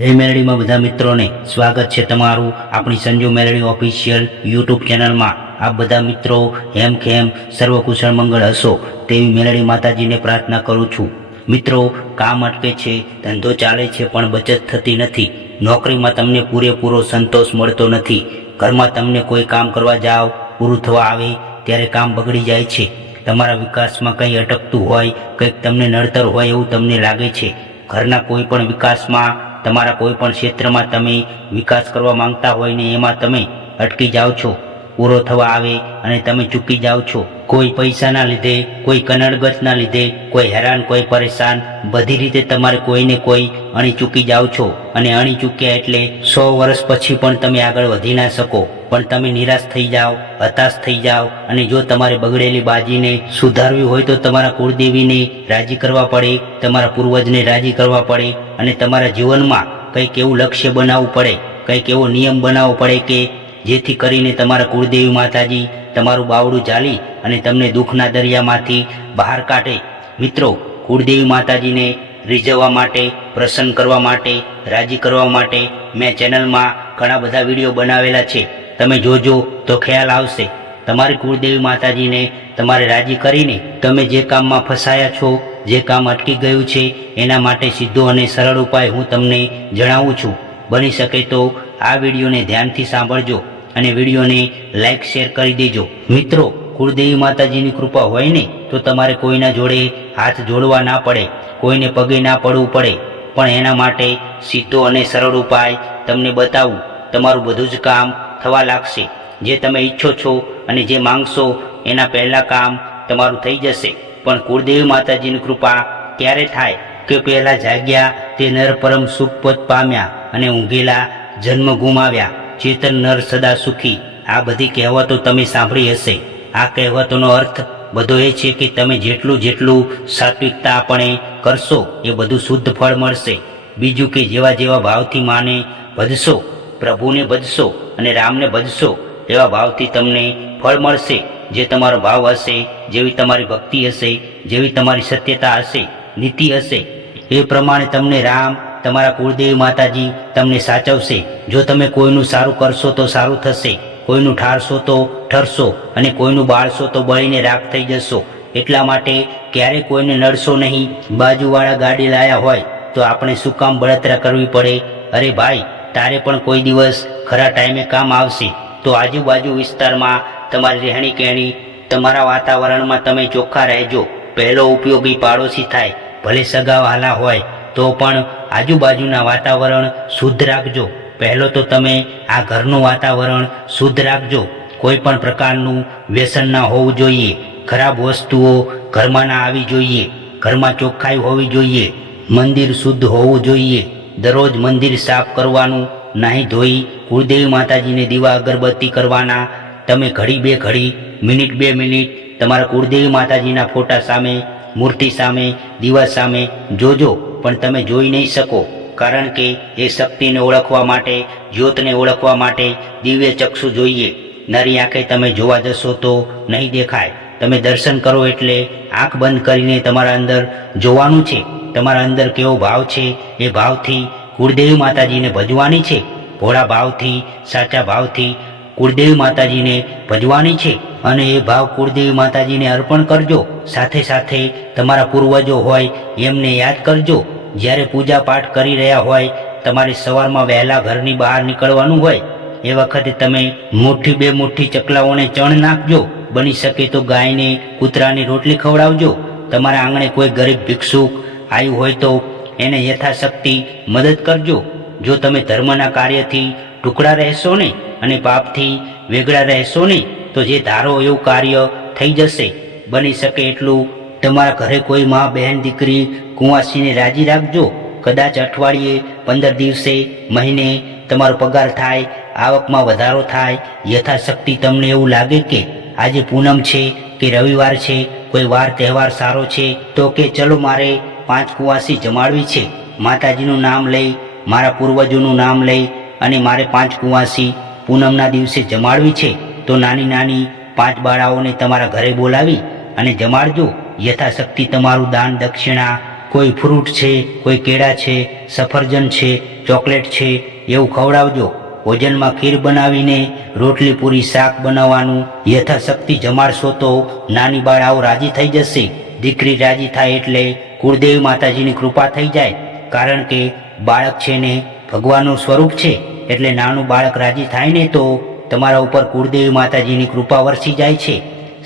જય મેલડીમાં બધા મિત્રોને સ્વાગત છે તમારું આપણી સંજુ મેલડી ઓફિશિયલ યુટ્યુબ ચેનલમાં। આપ બધા મિત્રો હેમ ખેમ સર્વકુશળ મંગળ હશો તેવી મેલડી માતાજીને પ્રાર્થના કરું છું। મિત્રો, કામ અટકે છે, ધંધો ચાલે છે પણ બચત થતી નથી, નોકરીમાં તમને પૂરેપૂરો સંતોષ મળતો નથી, ઘરમાં તમને કોઈ કામ કરવા જાઓ પૂરું થવા આવે ત્યારે કામ બગડી જાય છે, તમારા વિકાસમાં કંઈ અટકતું હોય, કંઈક તમને નડતર હોય એવું તમને લાગે છે, ઘરના કોઈ પણ વિકાસમાં, તમારા કોઈ પણ ક્ષેત્રમાં તમે વિકાસ કરવા માંગતા હોય ને એમાં તમે અટકી જાઓ છો, પૂરો થવા આવે અને તમે ચૂકી જાઓ છો। કોઈ પૈસાના લીધે, કોઈ કનડગતના લીધે, કોઈ હેરાન, કોઈ પરેશાન, બધી રીતે તમારે કોઈને કોઈ અણી ચૂકી જાઓ છો અને અણી ચૂક્યા એટલે 100 વર્ષ પછી પણ તમે આગળ વધી ના શકો, પણ તમે નિરાશ થઈ જાઓ, હતાશ થઈ જાઓ અને જો તમારે બગડેલી બાજીને સુધારવી હોય તો તમારા કુળદેવીને રાજી કરવા પડે, તમારા પૂર્વજને રાજી કરવા પડે અને તમારા જીવનમાં કંઈક એવું લક્ષ્ય બનાવવું પડે, કંઈક એવો નિયમ બનાવવો પડે કે જેથી કરીને તમારા કુળદેવી માતાજી તમારું બાવડું ઝાલી અને તમને દુઃખના દરિયામાંથી બહાર કાઢે। મિત્રો, કુળદેવી માતાજીને રીઝવવા માટે, પ્રસન્ન કરવા માટે, રાજી કરવા માટે મેં ચેનલમાં ઘણા બધા વિડીયો બનાવેલા છે, તમે જોજો તો ખ્યાલ આવશે। તમારી કુળદેવી માતાજીને તમારે રાજી કરીને તમે જે કામમાં ફસાયા છો, જે કામ અટકી ગયું છે એના માટે સીધો અને સરળ ઉપાય હું તમને જણાવું છું। બની શકે તો આ વિડીયોને ધ્યાનથી સાંભળજો અને વિડીયોને લાઈક શેર કરી દેજો। મિત્રો, કુળદેવી માતાજીની કૃપા હોય ને તો તમારે કોઈના જોડે હાથ જોડવા ના પડે, કોઈને પગે ના પડવું પડે, પણ એના માટે સીધો અને સરળ ઉપાય તમને બતાવું, તમારું બધું જ કામ થવા લાગશે। જે તમે ઈચ્છો છો અને જે માંગશો એના પહેલાં કામ તમારું થઈ જશે। પણ કુળદેવી માતાજીની કૃપા ક્યારે થાય કે પહેલાં જાગ્યા તે નર પરમ સુખ પદ પામ્યા અને ઊંઘેલા જન્મ ગુમાવ્યા, ચેતન નર સદા સુખી। આ બધી કહેવતો તમે સાંભળી હશે। આ કહેવતોનો અર્થ બધો એ છે કે તમે જેટલું સાત્વિકતા આપણે કરશો એ બધું શુદ્ધ ફળ મળશે। બીજું કે જેવા જેવા ભાવથી માને ભજશો, પ્રભુને ભજશો અને રામને ભજશો એવા ભાવથી તમને ફળ મળશે। જે તમારો ભાવ હશે, જેવી તમારી ભક્તિ હશે, જેવી તમારી સત્યતા હશે, નીતિ હશે, એ પ્રમાણે તમને રામ, તમારા કુળદેવી માતાજી તમને સાચવશે। જો તમે કોઈનું સારું કરશો તો સારું થશે, કોઈનું ઠારશો તો ઠરશો અને કોઈનું બાળશો તો બળીને રાખ થઈ જશો। એટલા માટે ક્યારેય કોઈને નડશો નહીં। બાજુવાળા ગાડી લાયા હોય તો આપણે શું કામ બળતરા કરવી પડે? અરે ભાઈ, તારે પણ કોઈ દિવસ ખરા ટાઈમે કામ આવશે। તો આજુબાજુ વિસ્તારમાં તમારી રહેણી કહેણી, તમારા વાતાવરણમાં તમે ચોખ્ખા રહેજો। પહેલો ઉપયોગી પાડોશી થાય, ભલે સગા વહાલા હોય તો પણ આજુબાજુના વાતાવરણ શુદ્ધ રાખજો। પહેલો તો તમે આ ઘરનું વાતાવરણ શુદ્ધ રાખજો। કોઈ પણ પ્રકારનું વ્યસન ના હોવું જોઈએ, ખરાબ વસ્તુઓ ઘરમાં ના આવી જોઈએ, ઘરમાં ચોખ્ખાઈ હોવી જોઈએ, મંદિર શુદ્ધ હોવું જોઈએ, દરરોજ મંદિર સાફ કરવાનું, નાહી ધોઈ કુળદેવી માતાજીને દીવા અગરબત્તી કરવાના। તમે ઘડી બે ઘડી, મિનિટ બે મિનિટ તમારા કુળદેવી માતાજીના ફોટા સામે, મૂર્તિ સામે, દીવા સામે જોજો, પણ તમે જોઈ નહીં શકો, કારણ કે એ શક્તિને ઓળખવા માટે, જ્યોતને ઓળખવા માટે દિવ્ય ચક્ષુ જોઈએ। નરી આંખે તમે જોવા જશો તો નહીં દેખાય। તમે દર્શન કરો એટલે આંખ બંધ કરીને તમારા અંદર જોવાનું છે, તમારા અંદર કેવો ભાવ છે એ ભાવથી કુળદેવી માતાજીને ભજવાની છે। ભોળા ભાવથી, સાચા ભાવથી કુળદેવી માતાજીને ભજવાની છે અને એ ભાવ કુળદેવી માતાજીને અર્પણ કરજો। સાથે સાથે તમારા પૂર્વજો હોય એમને યાદ કરજો। જ્યારે પૂજા પાઠ કરી રહ્યા હોય, તમારે સવારમાં વહેલા ઘરની બહાર નીકળવાનું હોય એ વખતે તમે મુઠ્ઠી બે મુઠ્ઠી ચકલાઓને ચણ નાખજો। બની શકે તો ગાયને, કૂતરાની રોટલી ખવડાવજો। તમારા આંગણે કોઈ ગરીબ ભિક્ષુક આવ્યું હોય તો એને યથાશક્તિ મદદ કરજો। જો તમે ધર્મના કાર્યથી ટુકડા રહેશો ને અને પાપથી વેગળા રહેશો ને તો જે ધારો એવું કાર્ય થઈ જશે। બની શકે એટલું તમારા ઘરે કોઈ મા, બહેન, દીકરી, કુંવાસીને રાજી રાખજો। કદાચ અઠવાડિયે, 15 દિવસે, મહિને તમારો પગાર થાય, આવકમાં વધારો થાય, યથાશક્તિ તમને એવું લાગે કે આજે પૂનમ છે કે રવિવાર છે, કોઈ વાર તહેવાર સારો છે તો કે ચલો મારે 5 કુંવાસી જમાડવી છે, માતાજીનું નામ લઈ, મારા પૂર્વજોનું નામ લઈ અને મારે 5 કુંવાસી પૂનમના દિવસે જમાડવી છે, તો નાની નાની 5 બાળાઓને તમારા ઘરે બોલાવી અને જમાડજો। યથાશક્તિ તમારું દાન દક્ષિણા, કોઈ ફ્રૂટ છે, કોઈ કેળા છે, સફરજન છે, ચોકલેટ છે એવું ખવડાવજો. ભોજનમાં ખીર બનાવીને રોટલી પૂરી શાક બનાવવાનું યથાશક્તિ જમાડશો તો નાની બાળાઓ રાજી થઈ જશે. દીકરી રાજી થાય એટલે કુળદેવી માતાજીની કૃપા થઈ જાય. કારણ કે બાળક છે ને ભગવાનનું સ્વરૂપ છે, એટલે નાનું બાળક રાજી થાય ને તો તમારા ઉપર કુળદેવી માતાજીની કૃપા વરસી જાય છે.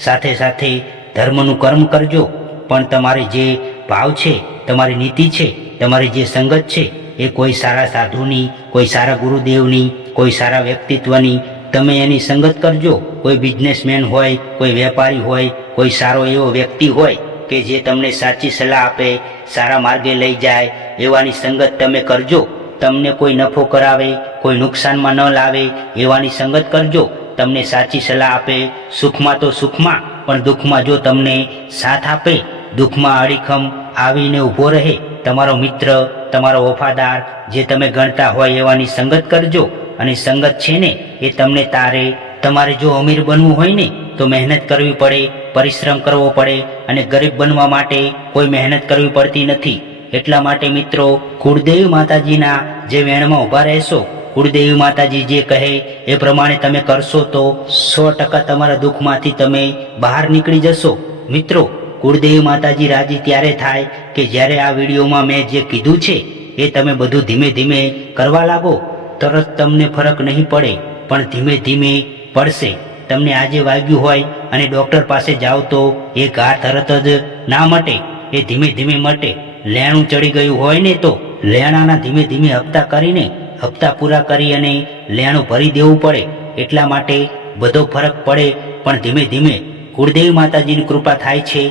સાથે સાથે ધર્મનું કર્મ કરજો, પણ તમારે જે ભાવ છે, તમારી નીતિ છે, તમારી જે સંગત છે એ કોઈ સારા સાધુની, કોઈ સારા ગુરુદેવની, કોઈ સારા વ્યક્તિત્વની તમે એની સંગત કરજો. કોઈ બિઝનેસમેન હોય, કોઈ વેપારી હોય, કોઈ સારો એવો વ્યક્તિ હોય કે જે તમને સાચી સલાહ આપે, સારા માર્ગે લઈ જાય એવાની સંગત તમે કરજો. તમને કોઈ નફો કરાવે, કોઈ નુકસાનમાં ન લાવે એવાની સંગત કરજો. તમને સાચી સલાહ આપે, સુખમાં તો સુખમાં પણ દુઃખમાં જો તમને સાથ આપે, દુઃખમાં અડીખમ આવીને ઊભો રહે, તમારો મિત્ર, તમારો વફાદાર જે તમે ગણતા હોય એવાની સંગત કરજો. અને સંગત છે ને એ તમને તારે. તમારે જો અમીર બનવું હોય ને તો મહેનત કરવી પડે, પરિશ્રમ કરવો પડે, અને ગરીબ બનવા માટે કોઈ મહેનત કરવી પડતી નથી. એટલા માટે મિત્રો, કુળદેવી માતાજીના જે વેણમાં ઊભા રહેશો, કુળદેવી માતાજી જે કહે એ પ્રમાણે તમે કરશો તો 100% તમારા દુઃખમાંથી તમે બહાર નીકળી જશો. મિત્રો, કુળદેવી માતાજી રાજી ત્યારે થાય કે જ્યારે આ વિડીયોમાં મેં જે કીધું છે એ તમે બધું ધીમે ધીમે કરવા લાગો. તરત તમને ફરક નહીં પડે, પણ ધીમે ધીમે પડશે. તમને આજે વાગ્યું હોય અને ડૉક્ટર પાસે જાઓ તો એ ઘા તરત જ ના મટે, એ ધીમે ધીમે મટે. લેણું ચડી ગયું હોય ને તો લેણાના ધીમે ધીમે હપ્તા કરીને, હપ્તા પૂરા કરી અને લેણું ભરી દેવું પડે. એટલા માટે બધો ફરક પડે, પણ ધીમે ધીમે. કુળદેવી માતાજીની કૃપા થાય છે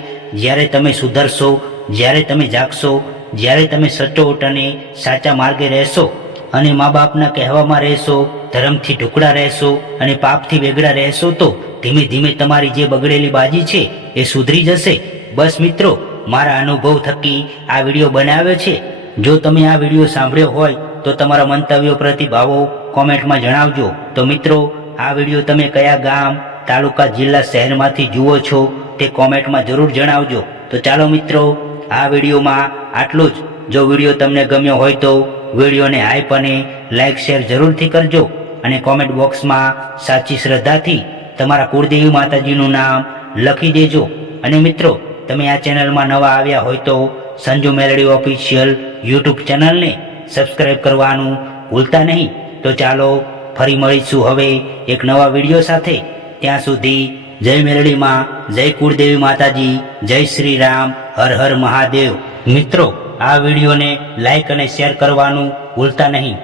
જ્યારે તમે સુધરશો, જ્યારે તમે જાગશો, જ્યારે તમે સચોટ અને સાચા માર્ગે રહેશો અને મા બાપના કહેવામાં રહેશો, ધર્મથી ઢુકડા રહેશો અને પાપથી વેગળા રહેશો તો ધીમે ધીમે તમારી જે બગડેલી બાજી છે એ સુધરી જશે. બસ મિત્રો, મારા અનુભવ થકી આ વિડીયો બનાવ્યો છે. જો તમે આ વિડીયો સાંભળ્યો હોય તો તમારા મંતવ્યો, પ્રતિભાવો કોમેન્ટમાં જણાવજો. તો મિત્રો, આ વિડીયો તમે કયા ગામ, તાલુકા, જિલ્લા, શહેરમાંથી જુઓ છો તે કોમેન્ટમાં જરૂર જણાવજો. તો ચાલો મિત્રો, આ વિડીયોમાં આટલું જ. જો વિડીયો તમને ગમ્યો હોય તો વિડીયોને હાઈપ અને લાઈક શેર જરૂરથી કરજો, અને કોમેન્ટ બોક્સમાં સાચી શ્રદ્ધાથી તમારા કુળદેવી માતાજીનું નામ લખી દેજો. અને મિત્રો, તમે આ ચેનલમાં નવા આવ્યા હોય તો સંજુ મેલડી ઓફિશિયલ યુટ્યુબ ચેનલને સબસ્ક્રાઈબ કરવાનું ભૂલતા નહીં. તો ચાલો ફરી મળીશું હવે એક નવા વિડીયો સાથે. ત્યાં સુધી જય મેલડીમાં, જય કુળદેવી માતાજી, જય શ્રી રામ, હર હર મહાદેવ. મિત્રો, આ વિડીયોને લાઈક અને શેર કરવાનું ભૂલતા નહીં.